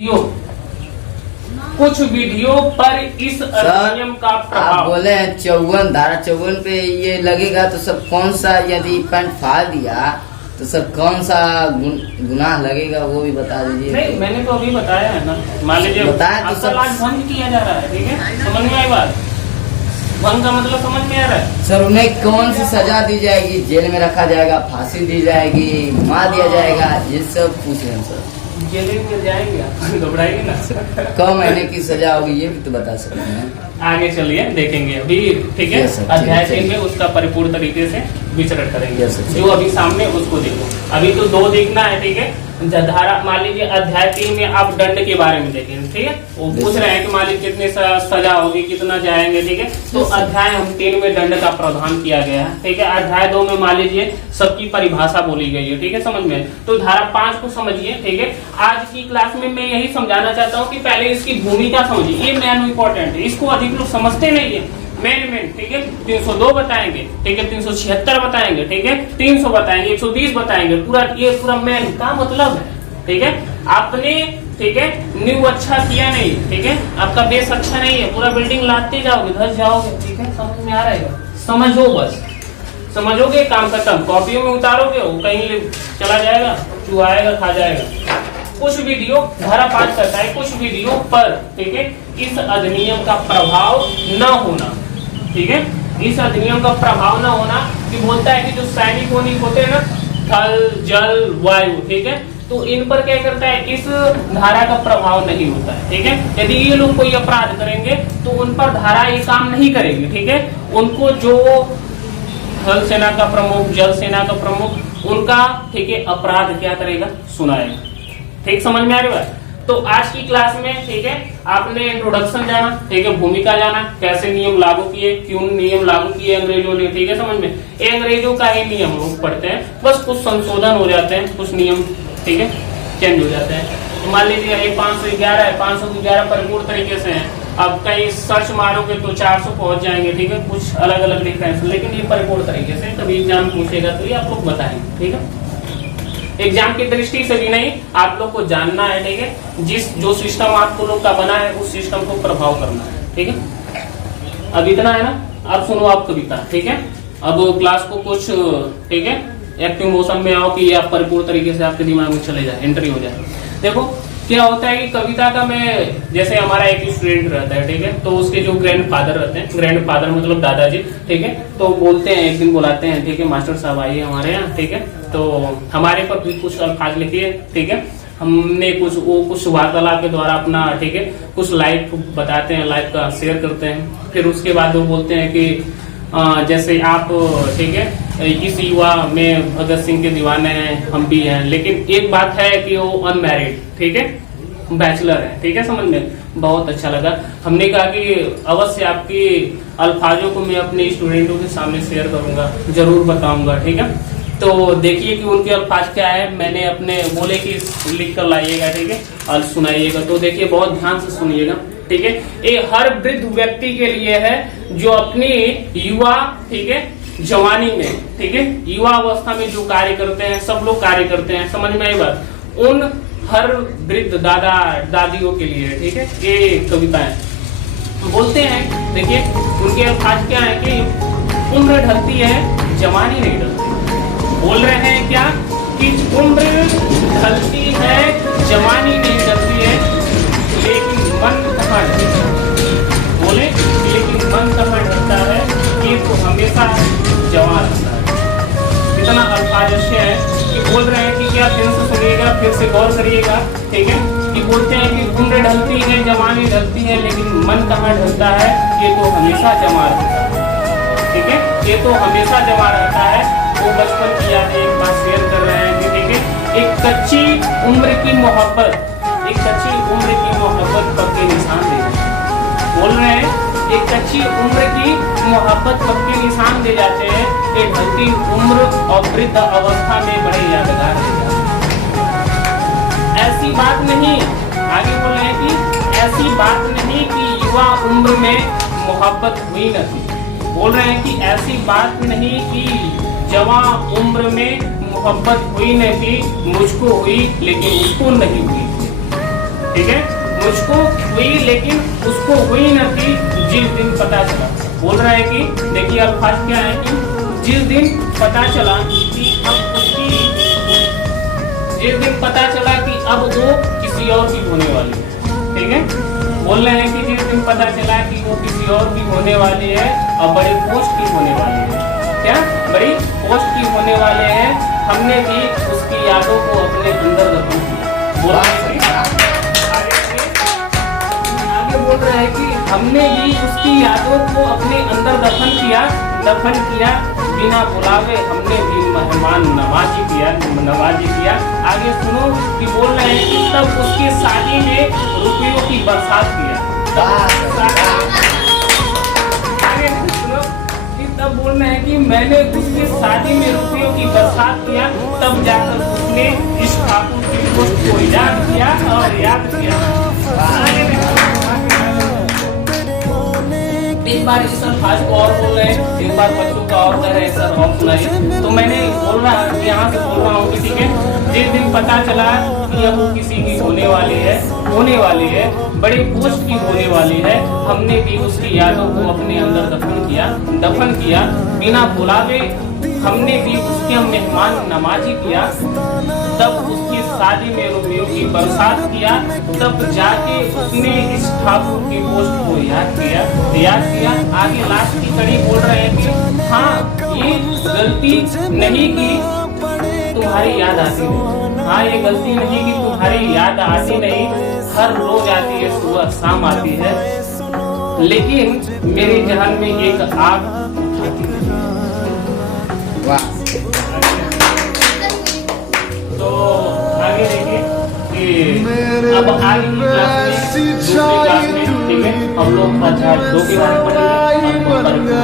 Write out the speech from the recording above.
कुछ विधियों पर इस अधिनियम का प्रभाव। आप बोले 54 धारा 54 पे ये लगेगा तो सब कौन सा, यदि पैंट फाड़ दिया तो सब कौन सा गुनाह लगेगा वो भी बता दीजिए। नहीं, मैंने तो अभी बताया है ना। मान लीजिए बताया तो सब भंग किया जा रहा है, ठीक है, समझ में आई बात? भंग का मतलब समझ में आ रहा है? सर उन्हें कौन सी सजा दी जाएगी? जेल में रखा जाएगा, फांसी दी जाएगी, मार दिया जाएगा, ये सब पूछ रहे हैं सर। जेल में जाएंगे, घबराएंगे ना। कम महीने की सजा होगी ये भी तो बता सकते हैं। आगे चलिए देखेंगे अभी, ठीक है। अध्याय 3 में उसका परिपूर्ण तरीके से विचरण करेंगे। जो अभी सामने उसको देखो, अभी तो 2 देखना है, ठीक है। धारा मान लीजिए अध्याय 3 में आप दंड के बारे में देखेंगे, ठीक है। वो पूछ रहे हैं कि मान लीजिए कितने सजा होगी, कितना जाएंगे, ठीक है। तो अध्याय हम 3 में दंड का प्रावधान किया गया है, ठीक है। अध्याय 2 में मान लीजिए सबकी परिभाषा बोली गई है, ठीक है, समझ में। तो धारा 5 को समझिए, ठीक है। आज की क्लास में मैं यही समझाना चाहता हूँ कि पहले इसकी भूमिका समझिए, ये मेन इंपॉर्टेंट है। इसको अधिक लोग समझते नहीं है। मेन, ठीक है। 302 बताएंगे, ठीक है, 376 बताएंगे, ठीक है, 300 बताएंगे, 120 बताएंगे। ये पूरा मेन का मतलब है, ठीक है। आपने, ठीक है, न्यू अच्छा किया नहीं, ठीक है, आपका बेस अच्छा नहीं है, पूरा बिल्डिंग लाते जाओगे, धस जाओगे, ठीक है। समझ में आ रहा है? समझो, बस समझोगे, काम खत्म। कॉपियों में उतारोगे, वो कहीं चला जाएगा, चुहाएगा, खा जाएगा। कुछ वीडियो धारा 5 करता है, कुछ वीडियो पर, ठीक है, इस अधिनियम का प्रभाव न होना, ठीक है। इस अधिनियम का प्रभाव न होना कि बोलता है कि जो सैनिक होते हैं ना, थल, जल, वायु, ठीक है, तो इन पर क्या करता है, इस धारा का प्रभाव नहीं होता है, ठीक है। यदि ये लोग कोई अपराध करेंगे तो उन पर धारा ये काम नहीं करेगी, ठीक है। उनको जो थल सेना का प्रमुख, जल सेना का प्रमुख, उनका, ठीक है, अपराध क्या करेगा, सुनाएगा। ठीक, समझ में आ रही बात? तो आज की क्लास में, ठीक है, आपने इंट्रोडक्शन जाना, ठीक है, भूमिका जाना, कैसे नियम लागू किए, क्यों नियम लागू किए अंग्रेजों ने, ठीक है, समझ में। ये अंग्रेजों का ही नियम लोग पढ़ते हैं, बस कुछ संशोधन हो जाते हैं, कुछ नियम, ठीक है, चेंज हो जाते हैं। तो मान लीजिए ये 511 है, 511 परिपूर्ण तरीके से है। अब कहीं सर्च मारोगे तो 400 पहुंच जाएंगे, ठीक है, कुछ अलग अलग डिफरेंस, लेकिन ये परिपूर्ण तरीके से। कभी एग्जाम पूछेगा तो ये आप लोग बताएंगे, ठीक है। एग्जाम की दृष्टि से भी नहीं, आप लोग को जानना है, ठीक है, जो सिस्टम आपको लोग का बना है उस सिस्टम को प्रभाव करना है, ठीक है। अब इतना है ना, अब सुनो आप कविता, ठीक है। अब क्लास को कुछ, ठीक है, एक्टिव मोशन में आओ कि आप परिपूर्ण तरीके से आपके दिमाग में चले जाए, एंट्री हो जाए। देखो क्या होता है कि कविता का मैं, जैसे हमारा एक स्टूडेंट रहता है, ठीक है, तो उसके जो ग्रैंडफादर रहते हैं, ग्रैंडफादर मतलब दादाजी, ठीक है, तो बोलते हैं, एक दिन बुलाते हैं, ठीक है, मास्टर साहब आइए हमारे यहाँ, ठीक है, तो हमारे पर भी कुछ अल्फाज लिखिए, ठीक है। हमने कुछ वार्तालाप के द्वारा अपना, ठीक है, कुछ लाइफ बताते हैं, लाइफ का शेयर करते हैं। फिर उसके बाद वो बोलते हैं कि जैसे आप, ठीक है, इस युवा में भगत सिंह के दीवाने हैं, हम भी हैं, लेकिन एक बात है कि वो अनमैरिड, ठीक है, बैचलर है, ठीक है, समझ में। बहुत अच्छा लगा। हमने कहा कि अवश्य आपकी अल्फाजों को मैं अपने स्टूडेंटों के सामने शेयर करूंगा, जरूर बताऊंगा, ठीक है। तो देखिए कि उनके अल्फाज क्या है। मैंने अपने बोले कि लिख कर लाइएगा, ठीक है, और सुनाइएगा। तो देखिए, बहुत ध्यान से सुनिएगा, ठीक है। ये हर वृद्ध व्यक्ति के लिए है जो अपनी युवा, ठीक है, जवानी में, ठीक है, युवा अवस्था में जो कार्य करते हैं, सब लोग कार्य करते हैं, समझ में आई बात? उन हर वृद्ध दादा दादियों के लिए, ठीक है, ये कविताएं बोलते हैं। देखिए उनके अल्फाज क्या है कि उम्र ढलती है, जवानी नहीं ढलती। बोल रहे हैं क्या कि उम्र ढलती है, जवानी नहीं ढलती है, लेकिन मन कहाँ ढलता है? बोले, लेकिन मन कहाँ ढलता है, ये तो हमेशा जवान रहता है। कितना अल्फाजस्य है कि बोल रहे हैं कि क्या, दिल से सुनिएगा, फिर से गौर करिएगा, ठीक है, कि बोलते हैं कि उम्र ढलती है, जवानी ढलती है, लेकिन मन कहाँ ढलता है, ये तो हमेशा जमा रहता है, ठीक है, ये तो हमेशा जमा रहता है। वो बचपन की यादें एक बार शेयर कर रहे हैं, ठीक है। एक कच्ची उम्र की मोहब्बत, एक कच्ची उम्र की मोहब्बत पक्के निशान दे जाते हैं। बोल रहे हैं, एक कच्ची उम्र की मोहब्बत पक्के निशान दे जाते हैं, एक ढलती उम्र और वृद्ध अवस्था में बड़े यादगार रह जाते हैं। ऐसी बात नहीं, आगे बोल रहे हैं कि ऐसी बात नहीं कि युवा उम्र में मोहब्बत हुई न थी। बोल रहे हैं कि ऐसी बात नहीं कि जवां उम्र में मोहब्बत हुई नहीं थी, मुझको हुई लेकिन उसको नहीं हुई। ठीक है। मुझको हुई लेकिन उसको हुई न थी जिस दिन पता चला। बोल रहा है कि देखिए अल्फाज क्या है कि जिस दिन पता चला कि अब उसकी, जिस दिन पता चला कि अब वो किसी और की होने वाली है, ठीक है। बोल रहे हैं कि जिस दिन पता चला कि वो किसी और की होने वाली है और बड़े पोस्ट की होने वाली है, क्या बड़ी पोस्ट की होने वाले हैं, हमने भी उसकी यादों को अपने अंदर दफन किया। बोल रहे हैं आगे बोल रहे हैं कि हमने भी उसकी यादों को अपने अंदर दफन किया बिना बुलावे हमने भी मेहमान नवाजी किया। आगे सुनो कि बोल रहे हैं कि तब उसकी शादी में रुपयों की बरसात किया। आगे सुनो कि तब बोल रहे हैं कि मैंने उसकी शादी में रुपयों की बरसात किया, तब जाकर उसने इस ठाकुर की पोस्ट को याद किया और याद किया। एक बार इस अल्फाज को और बोल रहे हैं, एक बार बच्चों का और कह रहे हैं सर और सुनाइए। तो मैंने बोल रहा यहाँ से बोल रहा हूँ कि ठीक है, जिस दिन पता चला कि अब वो किसी की होने वाली है, बड़े पोस्ट की होने वाली है, हमने भी उसकी यादों को अपने अंदर दफन किया बिना बुलावे हमने भी उसके मेहमान नवाजी किया। तब उसकी शादी में रुपयों की बरसात किया, तब जाके उसने इस ठाकुर की पोस्ट को याद किया। आगे लास्ट की कड़ी बोल रहे हैं कि हाँ ये गलती नहीं की तुम्हारी याद आती नहीं, हाँ ये गलती नहीं कि तुम्हारी याद आती नहीं, हर रोज आती है, सुबह शाम आती है, लेकिन मेरे जहन में एक आग उठाती है। तो आगे देखिए कि अब आगे की क्लास में, दूसरी क्लास में, ठीक है, हम लोग अध्याय 2 के बारे में पढ़ेंगे।